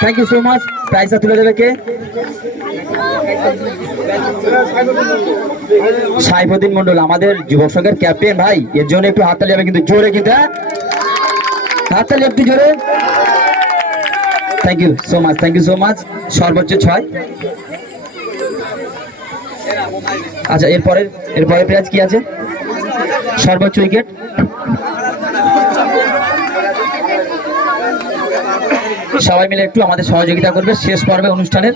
Thank you so much প্রাইজটা তুলে দেবে কে সাইফুদ্দিন মন্ডল আমাদের যুবক সংঘের ক্যাপ্টেন ভাই, এর জন্য একটু হাততালি হবে, কিন্তু জোরে কিন্তু হ্যাঁ? হাততালি একটু জোরে। Thank you so much thank you so much সর্বোচ্চ ছয়। আচ্ছা এরপরে এরপরে প্রাইজ কি আছে? সর্বোচ্চ উইকেট সবাই মিলে একটু আমাদের সহযোগিতা করবে শেষ পর্বে অনুষ্ঠানের।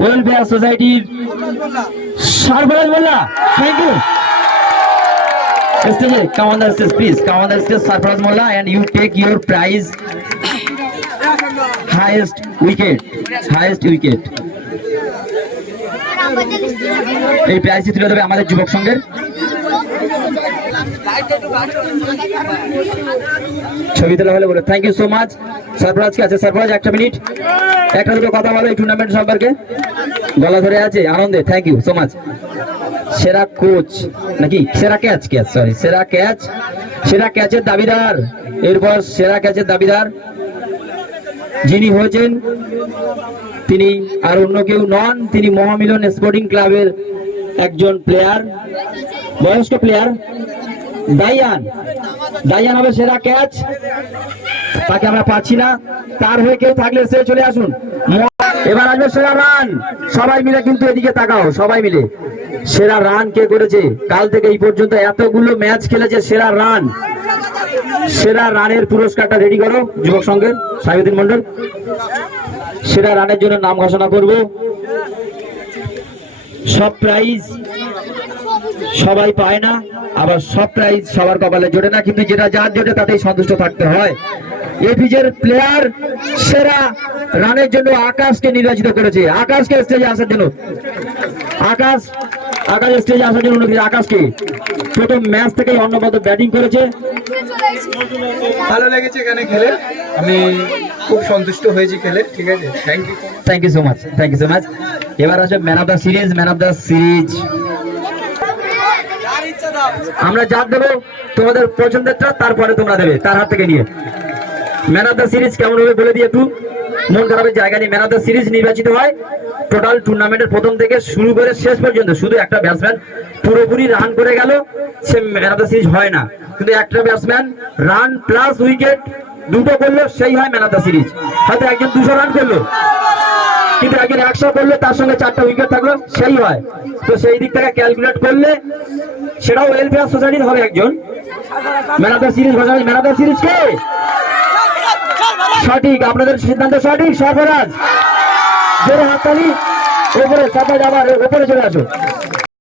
ওয়েলফেয়ার সোসাইটির সরবরাজ মোল্লা থ্যাংক ইউ স্টেজে commander stage please commander stage you take your prize highest wicket highest wicket এই প্রাইজটি তুলে দেবে আমাদের যুবক সংঘের। ছবি তোলা হলে বলে thank you so much Sarfaraz কি আছে? সরফরাজ একটা মিনিট। একটা দুটো কথা বলো এই টুর্নামেন্ট সম্পর্কে। গলা ধরে আছে, আনন্দে। থ্যাংক ইউ সো মাচ সেরা কোচ নাকি? সেরা ক্যাচ ক্যাচ সরি সেরা ক্যাচ সেরা ক্যাচের দাবিদার। এরপর সেরা ক্যাচের দাবিদার যিনি হয়েছেন, তিনি আর অন্য কেউ নন, তিনি মহামিলন স্পোর্টিং ক্লাবের একজন প্লেয়ার বয়স্ক প্লেয়ার দাইয়ান দাইয়ান হবে সেরা ক্যাচ তাকে আমরা পাচ্ছি না। তার হয়ে কেউ থাকলে সে চলে আসুন। এবার আসবে সেরা রান সবাই মিলে কিন্তু এদিকে তাকাও, সবাই মিলে। সেরা রান কে করেছে? কাল থেকে এই পর্যন্ত এতগুলো ম্যাচ খেলেছে সেরা রান সেরা রানের পুরস্কারটা রেডি করো, যুবক সংঘের, সাহিউদ্দিন মন্ডল সেরা রানের জন্য নাম ঘোষণা করব। সব প্রাইজ সবাই পায় না। আবার সব প্রাইজ সবার কপালে জোটে না কিন্তু যেটা যার জোটে তাতেই সন্তুষ্ট থাকতে হয়। এপিজের প্লেয়ার সেরা রানের জন্য আকাশকে নির্বাচিত করেছে। আকাশকে স্টেজে আসার জন্য। আকাশ আকাশ স্টেজে আসার জন্য আকাশকে। প্রথম ম্যাচ থেকেই অন্নবদ্র ব্যাটিং করেছে। ভালো লেগেছে এখানে খেলে। আমি খুব সন্তুষ্ট হয়েছি খেলে ঠিক আছে? Thank you thank you so much thank you so much এবার আসবে man of the series man of the series আমরা যা দেবো, তোমাদের পছন্দেরটা, তারপরে তোমরা দেবে, তার হাত থেকে নিয়ে। ম্যান অফ দ্য সিরিজ কেমন হবে বলে দিয়ে একটু মন খারাপের জায়গা নিয়ে ম্যান অফ দ্য সিরিজ নির্বাচিত হয় টোটাল টুর্নামেন্টের প্রথম থেকে শুরু করে শেষ পর্যন্ত। শুধু একটা ব্যাটসম্যান পুরোপুরি রান করে গেল, সে ম্যান অফ দ্য সিরিজ হয় না। কিন্তু একটা ব্যাটসম্যান রান প্লাস উইকেট দুটো করল, সেই হয় ম্যান অফ দ্য সিরিজ হয়তো একজন দুশো রান করল। কিন্তু একজন একশো করলে তার সঙ্গে চারটা উইকেট থাকল, সেই হয়। তো সেই দিক থেকে ক্যালকুলেট করলে সেটাও ওয়েলফেয়ার সোসাইটির হবে একজন। ম্যান সিরিজ ঘোষণা ম্যান সিরিজ কে? সঠিক। আপনাদের সিদ্ধান্ত সঠিক। সরফরাজ জোরে হাততালি। ওপরে চাপা আবার ওপরে চলে আসো